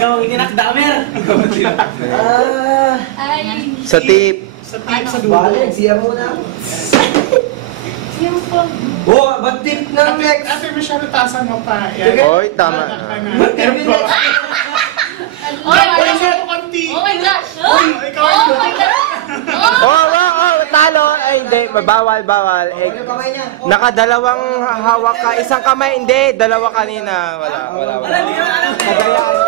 Ikaw ang itinakdamer. Sa tip. Sa dulo. Balik, siya muna. Oh, ba't tip ng next? Ate, masyado tasan mo pa. Oy, tama. Kevin next. Oy, masyado konti. Oh my gosh! Oy, ikaw Oh my God! Talo. Ay, hindi. Bawal. Eh, Yung kamay niya. nakadalawang hawak ka. Isang kamay, hindi. Dalawa kanina. Wala. Wala, hindi ka na alam. Nadayaan